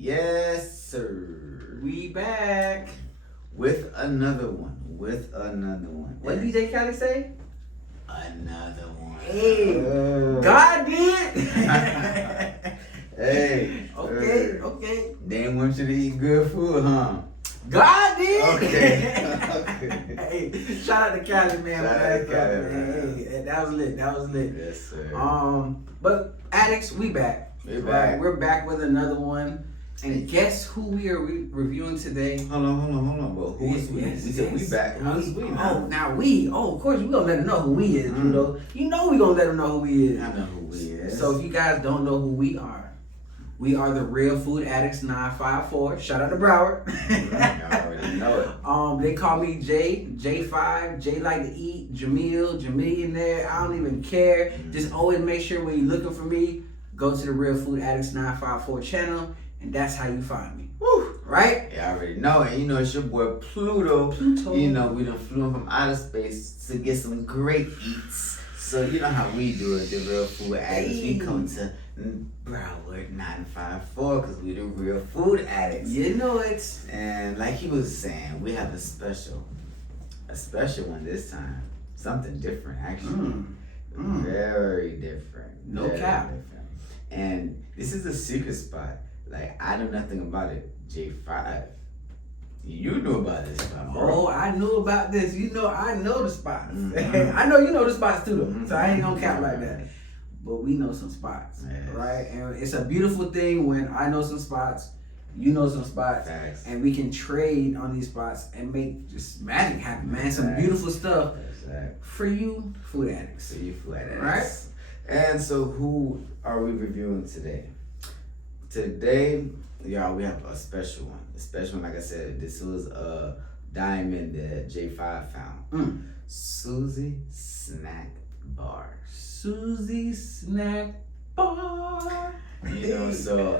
Yes, sir. We back With another one. What did DJ Khaled say? Another one. Hey, Oh. God did. Hey. Okay. They didn't want you to eat good food, huh? God did. Okay. Hey, shout out to Khaled, man. Shout out to Khaled, man. Hey, that was lit. Yes, sir. But addicts, we back. We're back. We're back with another one. And guess who we are reviewing today? Hold on, bro. Who is we? Yes, We said we back. How's we now? Of course, we gonna let them know who we is, Pluto. You know we gonna let them know who we is. I know who we is. So if you guys don't know who we are the Real Food Addicts 954. Shout out to Broward. I already know it. They call me J5, J like to eat, Jamil, Jamillionaire. I don't even care. Just always make sure when you're looking for me, go to the Real Food Addicts 954 channel, and that's how you find me. Woo! Right? Yeah, I already know it. You know, it's your boy Pluto. You know, we done flew in from outer space to get some great eats. So you know how we do it, the Real Food Addicts. We come to Broward 954 because we the Real Food Addicts. You know it. And like he was saying, we have a special one this time. Something different, actually. Very different. No cap. Different. And this is a secret spot. Like, I know nothing about it. J5. You knew about this spot, bro. Oh, I knew about this. You know, I know the spots. I know you know the spots too, though. So I ain't gonna count like that. But we know some spots, right? And it's a beautiful thing when I know some spots, you know some spots, and we can trade on these spots and make just magic happen, man. Some beautiful stuff for you, food addicts. For you, food addicts. Right? And so, who are we reviewing today? Today, y'all, we have a special one. A special one, like I said, this was a diamond that J5 found. Susie Snack Bar. Susie Snack Bar. You know, so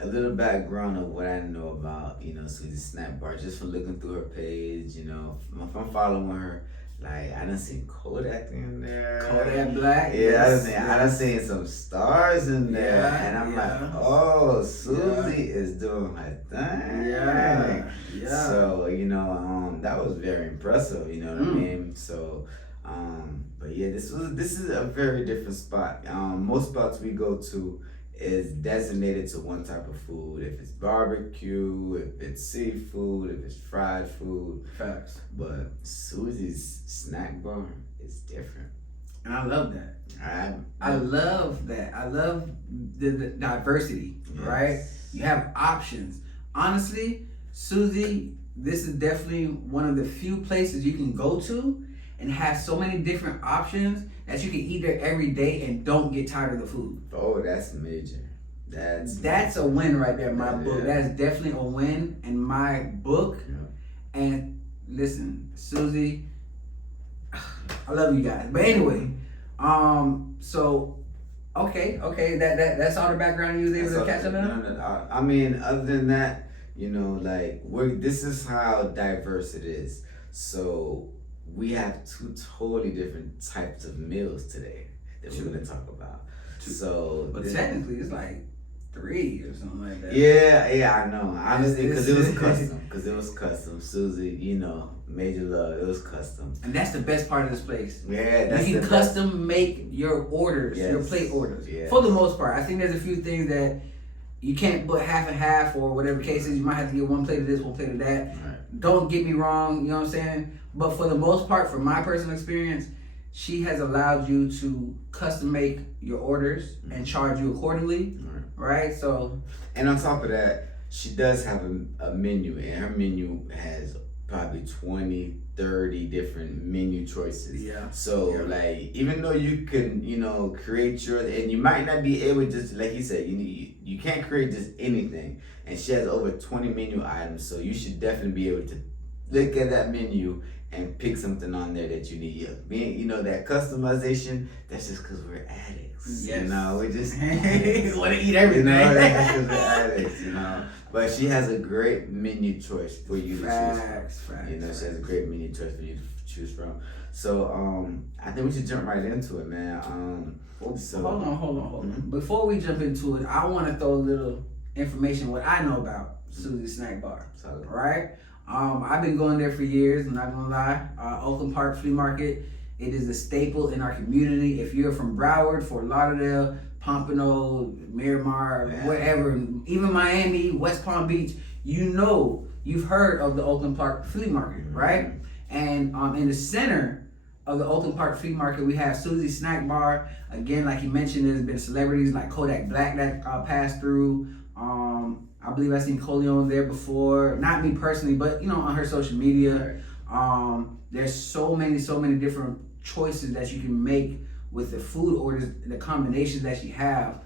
a little background of what I know about, you know, Susie Snack Bar, just from looking through her page, you know, from following her. Like, I done seen Kodak in there. Kodak Black. Yeah, I done seen some stars in there. And I'm like, oh, Susie is doing her thing. Yeah. So, you know, that was very impressive, you know what I mean? So, but yeah, this is a very different spot. Most spots we go to is designated to one type of food. If it's barbecue, if it's seafood, if it's fried food. Facts. But Susie's Snack Bar is different. And I love that. I love that. I love the diversity, right? You have options. Honestly, Susie, this is definitely one of the few places you can go to and have so many different options that you can eat there every day and don't get tired of the food. Oh, that's major. That's a win right there in my book. That's definitely a win in my book. Yeah. And listen, Susie, I love you guys. But anyway, so okay, that's all the background you was able to catch up on? No. I mean, other than that, you know, like this is how diverse it is. So we have two totally different types of meals today that we're going to talk about. So, but technically, it's like 3 or something like that. Yeah, I know. Honestly, because it was custom. Susie, you know, major love. It was custom, and that's the best part of this place. Yeah, you can custom make your orders, your plate orders. For the most part, I think there's a few things that you can't put half and half or whatever case is. You might have to get one plate of this, one plate of that. Right. Don't get me wrong. You know what I'm saying? But for the most part, from my personal experience, she has allowed you to custom make your orders and charge you accordingly, right? So, and on top of that, she does have a menu, and her menu has probably 20, 30 different menu choices. Yeah. So, like, even though you can, you know, create your, and you might not be able to just, like he said, you can't create just anything. And she has over 20 menu items, so you should definitely be able to look at that menu and pick something on there that you need. You know, that customization, that's just because we're addicts. Yes. You know, we just want to eat everything. You know, that's because we're addicts, you know. But she has a great menu choice for you to choose from. You know, she has a great menu choice for you to choose from. So, I think we should jump right into it, man. Hold on. Before we jump into it, I want to throw a little information what I know about Susie Snack Bar. Right? I've been going there for years. I'm not gonna lie. Oakland Park Flea Market. It is a staple in our community. If you're from Broward, Fort Lauderdale, Pompano, Miramar, wherever, even Miami, West Palm Beach, you've heard of the Oakland Park Flea Market, right? And in the center of the Oakland Park Flea Market, we have Susie Snack Bar. Again, like you mentioned, there's been celebrities like Kodak Black that passed through. I believe I've seen Coleon there before. Not me personally, but on her social media. There's so many different choices that you can make with the food orders, the combinations that you have.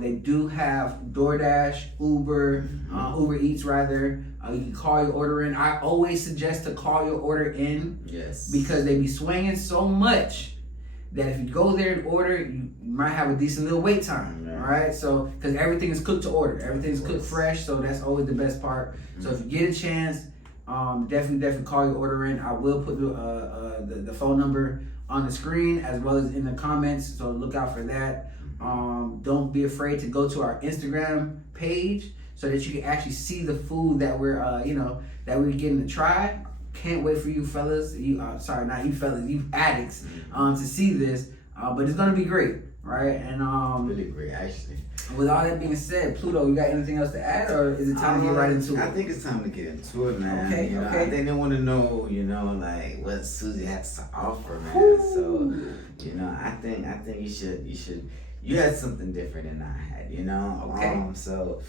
They do have DoorDash, Uber Eats rather. You can call your order in. I always suggest to call your order in. Yes. Because they be swinging so much that if you go there and order, you might have a decent little wait time. All right. So, because everything is cooked to order, everything's cooked fresh. So that's always the best part. So if you get a chance, definitely call your order in. I will put the phone number on the screen as well as in the comments. So look out for that. Don't be afraid to go to our Instagram page so that you can actually see the food that we're getting to try. Can't wait for you fellas, sorry, not you fellas, you addicts, to see this. But it's gonna be great, right? And really great, actually. With all that being said, Pluto, you got anything else to add, or is it time to get right into it? I think it's time to get into it, man. Okay, okay. I think they want to know, like what Susie has to offer, man. So, I think you had something different than I had, Okay. So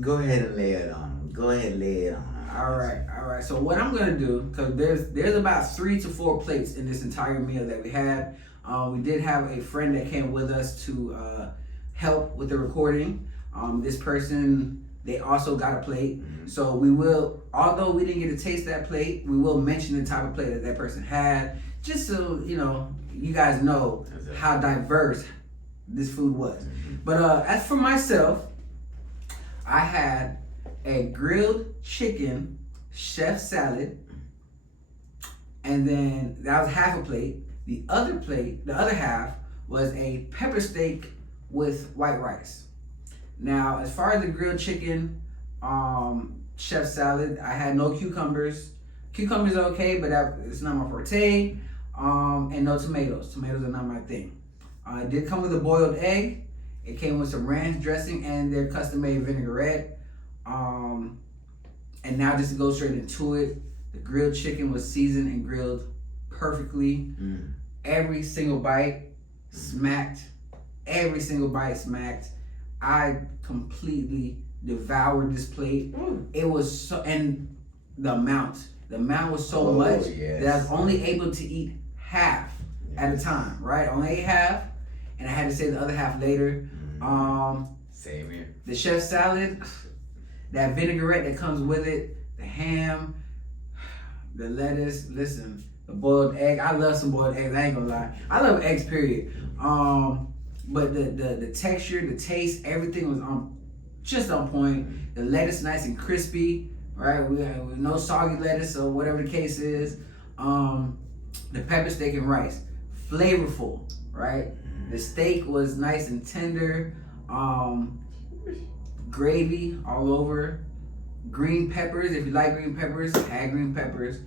go ahead and lay it on them. All right. So what I'm gonna do, because there's about 3 to 4 plates in this entire meal that we had. We did have a friend that came with us to help with the recording. This person, they also got a plate. So we will, although we didn't get to taste that plate, we will mention the type of plate that person had, just so you guys know how diverse this food was. But as for myself, I had a grilled chicken chef salad, and then that was half a plate. The other half was a pepper steak with white rice. Now, as far as the grilled chicken chef salad, I had no cucumbers. Cucumbers are okay, but it's not my forte. And no tomatoes. Tomatoes are not my thing. It did come with a boiled egg. It came with some ranch dressing and their custom-made vinaigrette. And now just to go straight into it, the grilled chicken was seasoned and grilled perfectly. Every single bite smacked. I completely devoured this plate. It was so, and the amount was so much that I was only able to eat half at a time, right? I only ate half, and I had to save the other half later. Same here. The chef salad, that vinaigrette that comes with it, the ham, the lettuce, the boiled egg. I love some boiled eggs, I ain't gonna lie. I love eggs, period. But the texture, the taste, everything was just on point. The lettuce nice and crispy, right? We have no soggy lettuce or whatever the case is. The pepper steak and rice, flavorful, right? The steak was nice and tender. Gravy all over. Green peppers, if you like green peppers, add green peppers.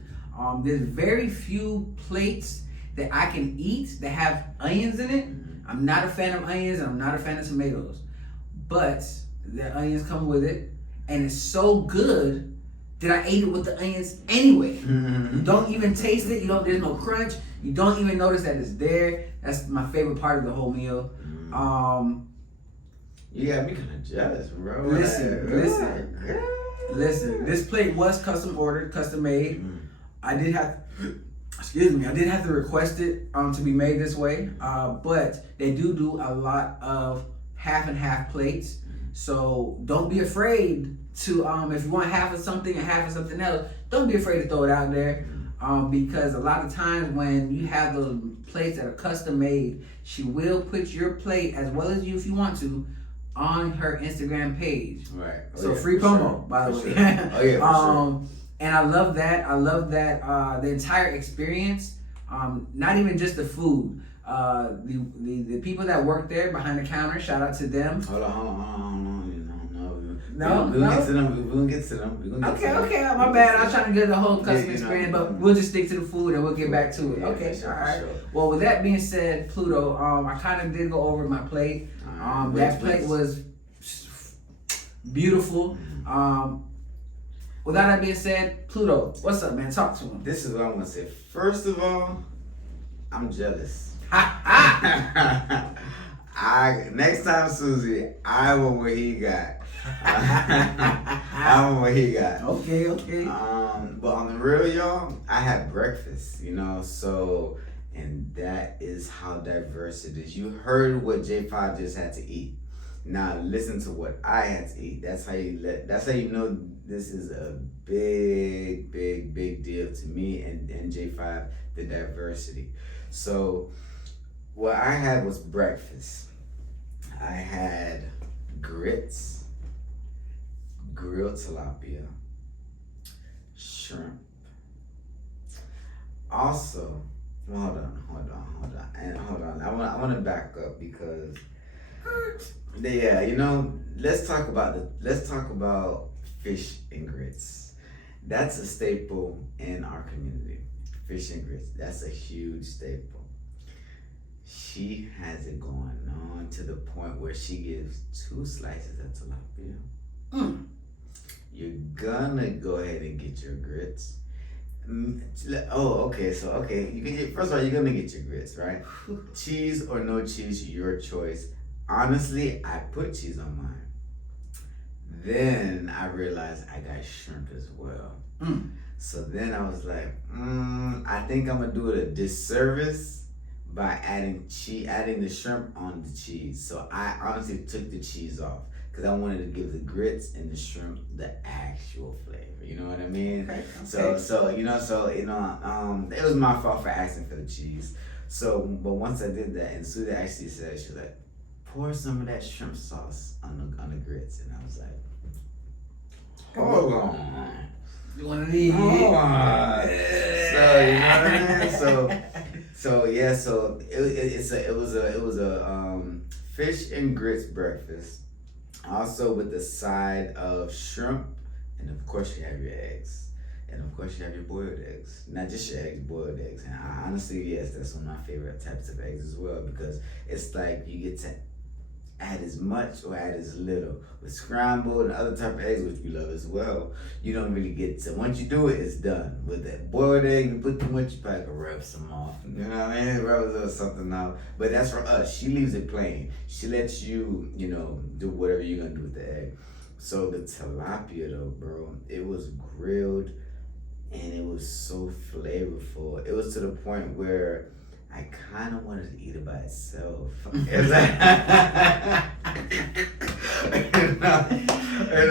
There's very few plates that I can eat that have onions in it. I'm not a fan of onions, and I'm not a fan of tomatoes. But the onions come with it, and it's so good that I ate it with the onions anyway. You don't even taste it. There's no crunch. You don't even notice that it's there. That's my favorite part of the whole meal. You got me kind of jealous, bro. Listen. This plate was custom ordered, custom made. I did have to request it to be made this way. But they do a lot of half and half plates. So don't be afraid to, if you want half of something and half of something else, don't be afraid to throw it out there. Because a lot of times when you have those plates that are custom made, she will put your plate, as well as you if you want to, on her Instagram page. Right. So free promo, by the way. And I love that. The entire experience, not even just the food. The people that work there behind the counter, shout out to them. Hold on. No, we're gonna get to them. Okay. My bad. I was trying to get the whole customer experience, but we'll just stick to the food and we'll get back to it. Okay, sure, all right. Sure. Well, with that being said, Pluto, I kind of did go over my plate. That plate was beautiful. With that being said, Pluto, what's up, man? Talk to him. This is what I want to say. First of all, I'm jealous. Next time, Susie, I want what he got. I want what he got. Okay. But on the real, y'all, I had breakfast, so, and that is how diverse it is. You heard what J5 just had to eat. Now listen to what I had to eat. That's how you know this is a big deal to me and J5, the diversity. So what I had was breakfast. I had grits, grilled tilapia, shrimp. Also, hold on. I want to back up because let's talk about fish and grits. That's a staple in our community. Fish and grits. That's a huge staple. She has it going on to the point where she gives 2 slices of tilapia. You're gonna go ahead and get your grits. First of all, you're gonna get your grits, right? Cheese or no cheese, your choice. Honestly, I put cheese on mine. Then I realized I got shrimp as well. So then I was like, I think I'm gonna do it a disservice by adding the shrimp on the cheese. So I honestly took the cheese off because I wanted to give the grits and the shrimp the actual flavor. You know what I mean? Okay. So it was my fault for asking for the cheese. So, but once I did that, and Susie actually said, she was like, pour some of that shrimp sauce on the grits, and I was like, hold on. You want to leave? Hold on. So you know what I mean? So it was a fish and grits breakfast, also with the side of shrimp, and of course you have your eggs, and of course you have your boiled eggs. Not just your eggs, boiled eggs. And honestly, yes, that's one of my favorite types of eggs as well because it's like you get to add as much or add as little. With scrambled and other type of eggs, which we love as well, you don't really get to, once you do it, it's done. With that boiled egg, you put too much, you probably can rub some off. You know what I mean? Rub a little something out. But that's for us. She leaves it plain. She lets you, do whatever you're gonna do with the egg. So the tilapia though, bro, it was grilled and it was so flavorful. It was to the point where I kind of wanted to eat it by itself. You know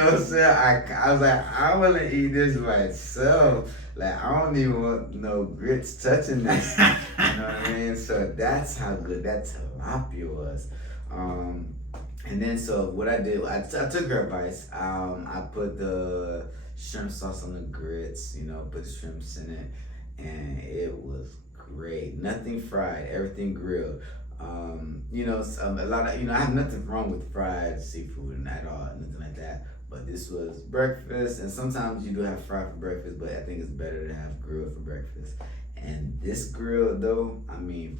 what I'm saying? I was like, I want to eat this by itself. Like, I don't even want no grits touching this. You know what I mean? So that's how good that tilapia was. And then so what I did, I took her advice. I put the shrimp sauce on the grits, put the shrimps in it, and it was great. Nothing fried, everything grilled. A lot of, I have nothing wrong with fried seafood and at all, nothing like that. But this was breakfast, and sometimes you do have fried for breakfast, but I think it's better to have grilled for breakfast. And this grilled though, from the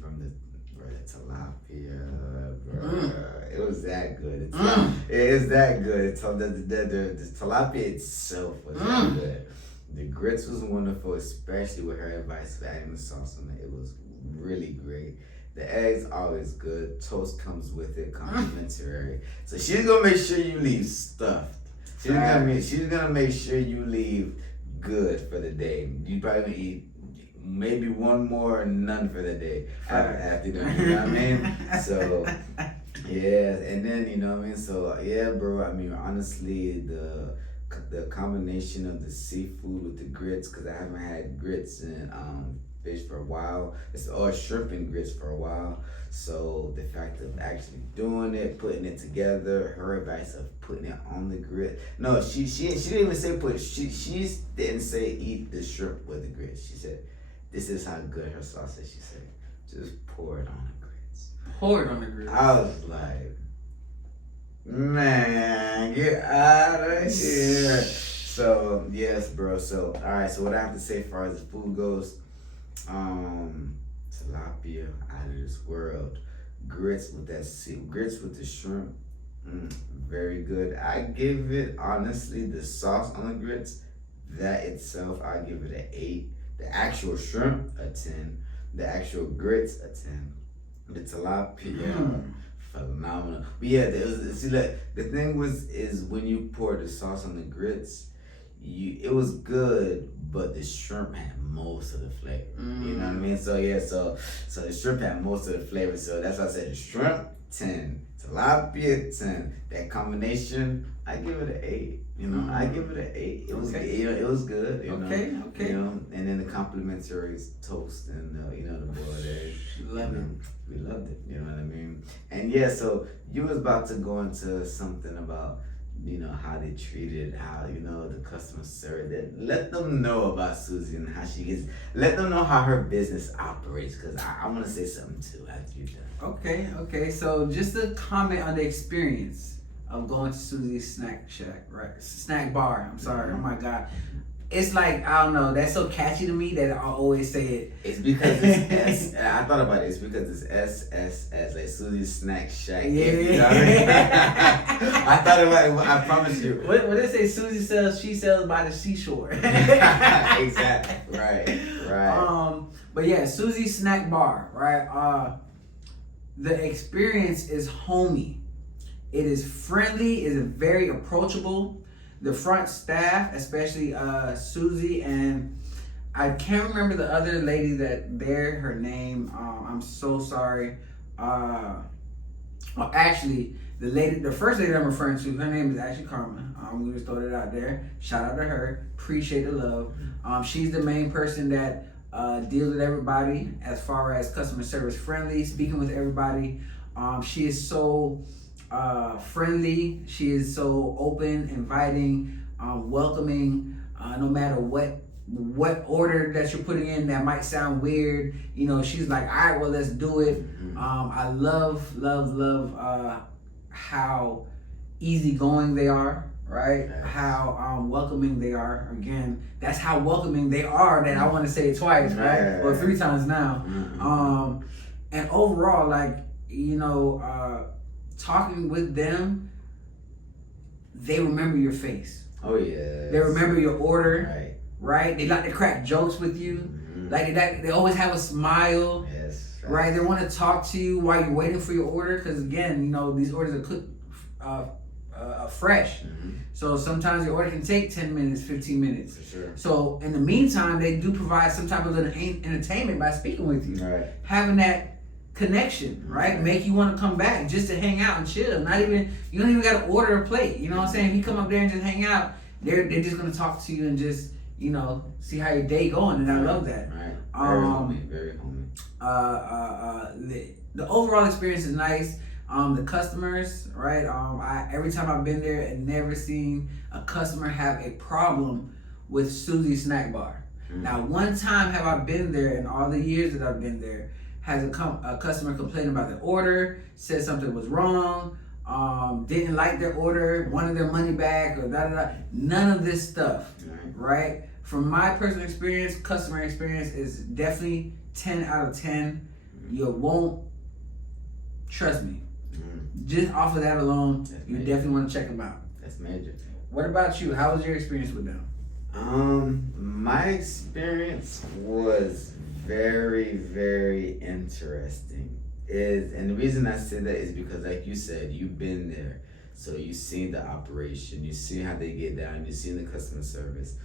tilapia, bro, it was that good. It is that good. The tilapia itself was that good. The grits was wonderful, especially with her advice for adding the sauce on it. It was really great. The eggs always good. Toast comes with it, complimentary. So she's gonna make sure you leave stuffed. She's gonna make sure you leave good for the day. You probably gonna eat maybe one more, none for the day after that. You know what I mean? So yeah, and then So yeah, bro. Honestly, the combination of the seafood with the grits, because I haven't had grits and fish for a while, or shrimp and grits for a while. So the fact of actually doing it, putting it together, her advice of putting it on the grit. No, she didn't even say put. She didn't say eat the shrimp with the grits. She said this is how good her sauce is. She said just pour it on the grits. Pour it on the grits. I was like, man, Get out of here. So yes, bro. So all right. So what I have to say as far as the food goes, tilapia out of this world. Grits with the shrimp, very good. I give it honestly the sauce on the grits, that itself I give it an 8. The actual shrimp a 10. The actual grits a 10. The tilapia. Phenomenal. But yeah, the thing is when you pour the sauce on the grits, it was good, but the shrimp had most of the flavor. You know what I mean? So yeah, so the shrimp had most of the flavor. So that's why I said the shrimp 10, tilapia 10. That combination, I give it an 8. You know, I give it an 8. It was it was good. You know, okay. You know, and then the complimentary toast and the boiled eggs. We loved it. You know what I mean? And yeah, so you was about to go into something about how they treated, how the customer service. Let them know about Susie and how she gets. Let them know how her business operates, because I want to say something too after you're done. Okay. So just a comment on the experience of going to Susie's Snack Bar. I'm sorry. Oh my God. It's like, I don't know, that's so catchy to me that I always say it. It's because it's I thought about it. It's because it's SSS, like Susie's Snack Shack. Yeah. You know what I mean? I thought about it. I promise you. What they say? She sells by the seashore. Exactly. Right. But yeah, Susie's Snack Bar. Right. The experience is homey. It is friendly. It is very approachable. The front staff, especially Susie, and I can't remember the other lady her name. I'm so sorry. Well, actually, the first lady I'm referring to, her name is actually Carmen. I'm gonna just throw that out there. Shout out to her. Appreciate the love. She's the main person that deals with everybody as far as customer service friendly, speaking with everybody. She is so friendly. She is so open, inviting, welcoming. No matter what order that you're putting in that might sound weird, she's like, all right, well, let's do it. I love how easygoing they are, right? Yes. How welcoming they are. Again, that's how welcoming they are that I want to say it twice, right? Or 3 times now. And overall, talking with them, they remember your face. Oh yeah. They remember your order. Right. They like to crack jokes with you. Like they always have a smile. Yes. Right. They want to talk to you while you're waiting for your order, because again, these orders are cooked fresh. So sometimes your order can take 10 minutes, 15 minutes. For sure. So in the meantime, they do provide some type of little entertainment by speaking with you. Right. Having that connection, right? Make you want to come back just to hang out and chill. You don't even got to order a plate. You know what I'm saying? If you come up there and just hang out, they're just gonna talk to you and just see how your day going. And I love that. Right. Very homey. The overall experience is nice. The customers, right? Every time I've been there and never seen a customer have a problem with Susie's Snack Bar. Now, one time have I been there in all the years that I've been there, has a customer complained about their order, said something was wrong, didn't like their order, wanted their money back, or da-da-da. None of this stuff, right? From my personal experience, customer experience is definitely 10 out of 10. You won't, trust me, just off of that alone, you definitely want to check them out. That's major. What about you? How was your experience with them? My experience was very, very interesting. And the reason I say that is because, like you said, you've been there, so you've seen the operation, you've seen how they get down, you've seen the customer service.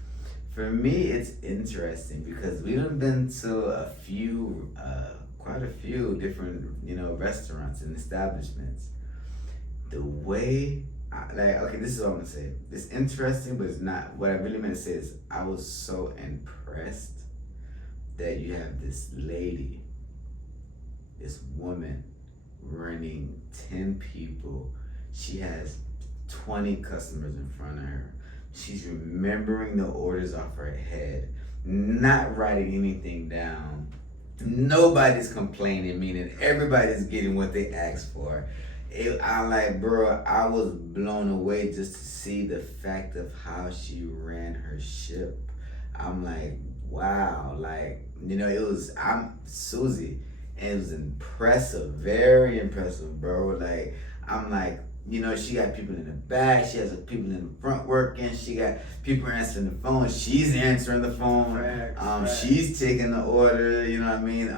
For me, it's interesting because we've been to quite a few different, restaurants and establishments. The way, this is what I'm gonna say. It's interesting, but it's not. What I really meant to say is I was so impressed that you have this lady, this woman running 10 people. She has 20 customers in front of her. She's remembering the orders off her head, not writing anything down. Nobody's complaining, meaning everybody's getting what they asked for. I'm like, bro, I was blown away just to see the fact of how she ran her ship. I'm like, wow, like, you know, I'm Susie, and it was impressive, very impressive, bro. Like, I'm like, you know, she got people in the back, she has people in the front working, she got people answering the phone, she's answering the phone, she's taking the order, you know what I mean?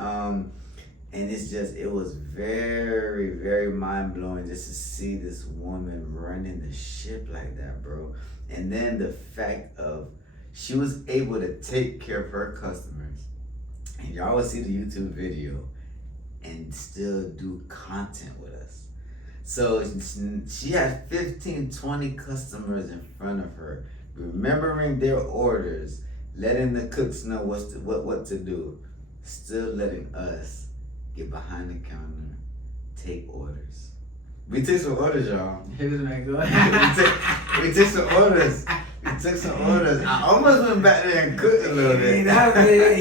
And it was very, very mind blowing just to see this woman running the ship like that, bro. And then the fact of she was able to take care of her customers, and y'all will see the YouTube video, and still do content with us. So she had 15, 20 customers in front of her, remembering their orders, letting the cooks know what to do, still letting us get behind the counter, take orders. We took some orders, y'all. we took some orders. We took some orders. I almost went back there and cooked a little bit.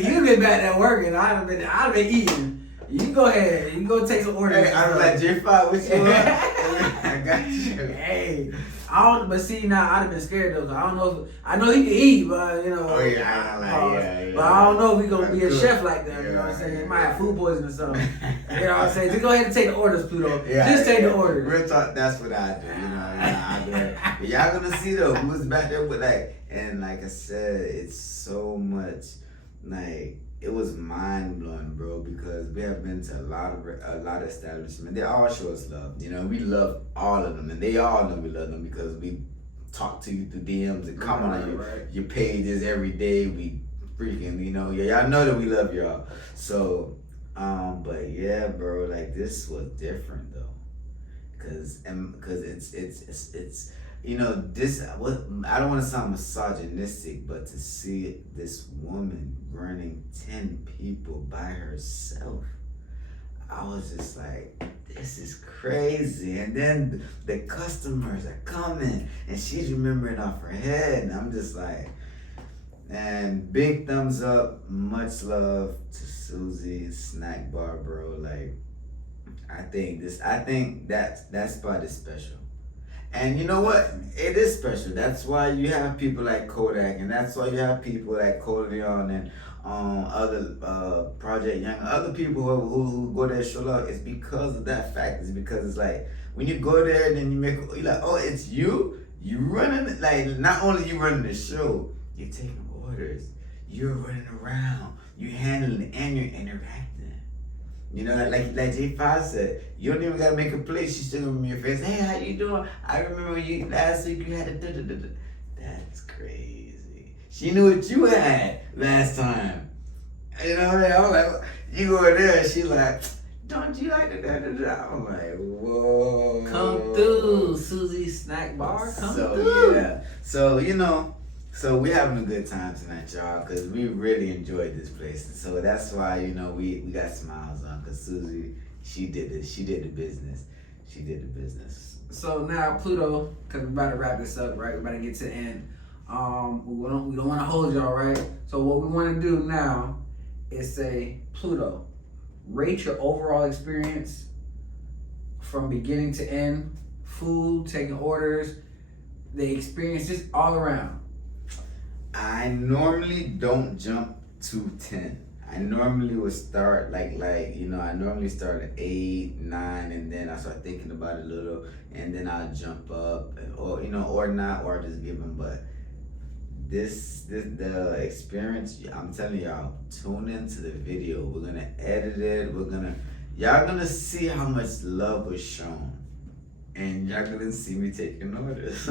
You'd been back there working. I'd have been eating. You go ahead. You can go take some orders. Hey, I'm like, J5, what you want? I got you. Hey, but see, now I'd have been scared though. I don't know. I know he can eat, but you know. Oh yeah, But I don't know if we gonna be a chef like that. You know what I'm saying? He might have food poisoning or something. You know what I'm saying? Just go ahead and take the orders, Pluto. Just take the orders. Real talk. That's what I do. You know, I do it. But y'all gonna see though, who was back there with and like I said, it's so much like. It was mind blowing, bro, because we have been to a lot of establishments. They all show us love. You know, we love all of them, and they all know we love them because we talk to you through DMs and comment on your pages every day. We freaking, you know, y'all know that we love y'all. So, but yeah, bro, like this was different though, cause it's. You know, I don't want to sound misogynistic, but to see this woman running 10 people by herself, I was just like, this is crazy. And then the customers are coming, and she's remembering off her head, and I'm just like, and big thumbs up, much love to Susie Snack Bar, bro. Like, I think that spot is special. And you know what? It is special. That's why you have people like Kodak, and that's why you have people like Coleon and other Project Young, other people who go there and show love. It's because of that fact. It's because it's like when you go there, and then you're like, oh, it's you. You running, like, not only you running the show, you're taking orders. You're running around. You're handling it, and you're interacting. You know, like J5 said, you don't even gotta make a play. She's still gonna be in your face. Hey, how you doing? I remember last week you had a da-da-da-da. That's crazy. She knew what you had last time. You know what I mean? I was like, you go in there, and she's like, don't you like the da-da-da? I'm like, whoa. Come through, Susie Snack Bar. Come through. Yeah. So, you know, so we're having a good time tonight, y'all, because we really enjoyed this place. So that's why, you know, we got smiles on, because Susie, she did the business. She did the business. So now, Pluto, because we're about to wrap this up, right? We're about to get to the end. We don't want to hold y'all, right? So what we want to do now is say, Pluto, rate your overall experience from beginning to end, food, taking orders, the experience, just all around. I normally don't jump to 10. I normally would start like you know, I normally start at 8, 9, and then I start thinking about it a little, and then I'll jump up, or you know, or not, or just give them. But the experience, I'm telling y'all, tune into the video. We're gonna edit it. Y'all gonna see how much love was shown, and y'all gonna see me taking orders.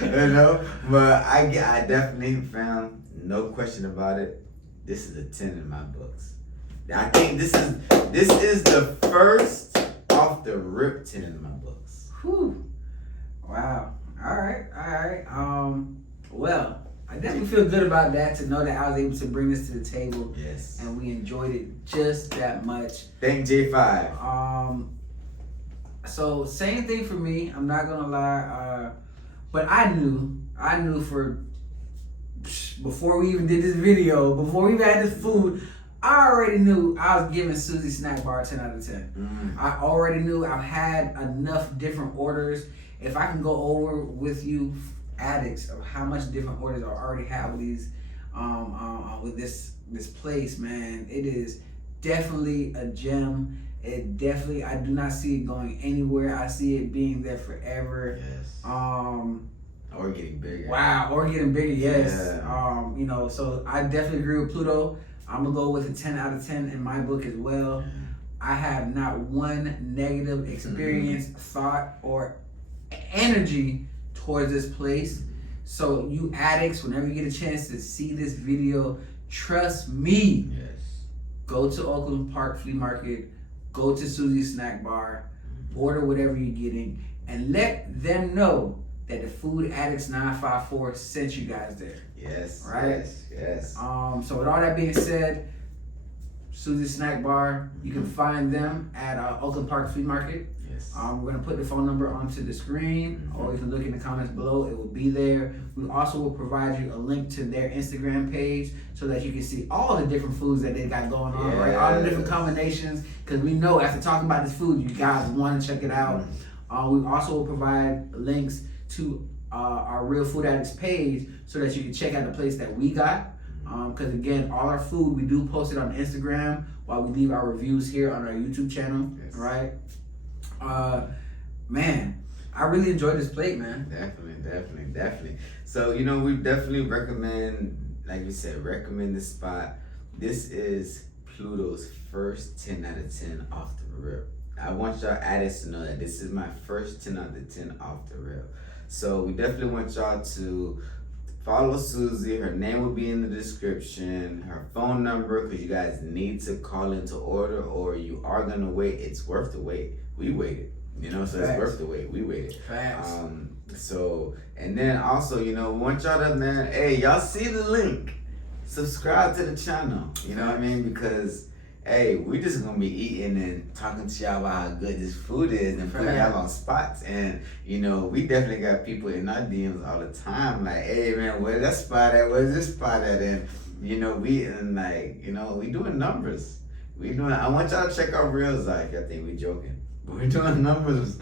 You know, but I definitely found, no question about it, this is a 10 in my books. I think this is the first off the rip 10 in my books. Whew. Wow. All right. Well, I definitely feel good about that, to know that I was able to bring this to the table. Yes. And we enjoyed it just that much. Thank J5. So same thing for me. I'm not gonna lie. But I knew before we even did this video, before we even had this food, I already knew I was giving Susie Snack Bar 10 out of 10. I already knew I've had enough different orders. If I can go over with you addicts of how much different orders I already have with these, with this place, man, it is definitely a gem. It definitely, I do not see it going anywhere. I see it being there forever. Yes. Or getting bigger. Wow, or getting bigger, yes. Yeah. You know, so I definitely agree with Pluto. I'm gonna go with a 10 out of 10 in my book as well. I have not one negative experience, thought, or energy towards this place. So you addicts, whenever you get a chance to see this video, trust me. Yes. Go to Oakland Park Flea Market, go to Susie Snack Bar, order whatever you're getting, and let them know that the Food Addicts 954 sent you guys there. Yes. Right? Yes. So with all that being said, Susie Snack Bar, you can find them at Oakland Park Flea Market. Yes. We're gonna put the phone number onto the screen, or you can look in the comments below. It will be there. We also will provide you a link to their Instagram page so that you can see all the different foods that they got going on, right? All the different combinations, because we know after talking about this food, you guys want to check it out. We also will provide links to our Real Food Addicts page so that you can check out the place that we got. Because again, all our food, we do post it on Instagram while we leave our reviews here on our YouTube channel, right? Man, I really enjoyed this plate, man. Definitely. So, you know, we definitely recommend, like you said, recommend this spot. This is Pluto's first 10 out of 10 off the rip. I want y'all addicts to know that this is my first 10 out of 10 off the rip. So we definitely want y'all to follow Susie. Her name will be in the description, her phone number, because you guys need to call in to order, or you are gonna wait. It's worth the wait. We waited, you know, so Facts. It's worth the wait. We waited. Facts. So, and then also, you know, we want y'all to, man, hey, y'all see the link. Subscribe to the channel. You know what I mean? Because, hey, we just gonna be eating and talking to y'all about how good this food is and putting y'all on spots. And, you know, we definitely got people in our DMs all the time like, hey, man, where's that spot at? Where's this spot at? And, you know, we doing numbers. I want y'all to check out Real Zyke. I think we joking. We're doing numbers.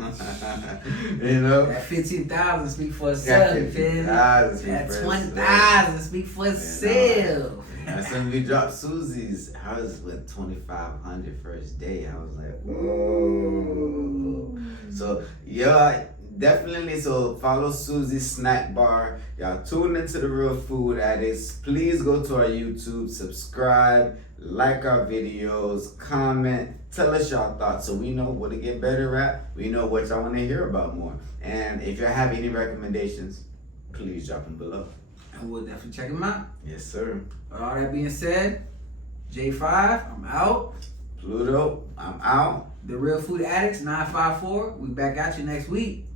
You know? That 15,000 speak for itself. That 20,000 speak for itself. That's when we dropped Susie's. I was with 2,500 first day. I was like, whoa. So, yeah, definitely. So, follow Susie Snack Bar. Y'all tune into the Real Food Addicts. Please go to our YouTube, subscribe, like our videos, comment, tell us y'all thoughts so we know what to get better at. We know what y'all want to hear about more. And if you have any recommendations, please drop them below. And we'll definitely check them out. Yes, sir. With all that being said, J5, I'm out. Pluto, I'm out. The Real Food Addicts 954. We back at you next week.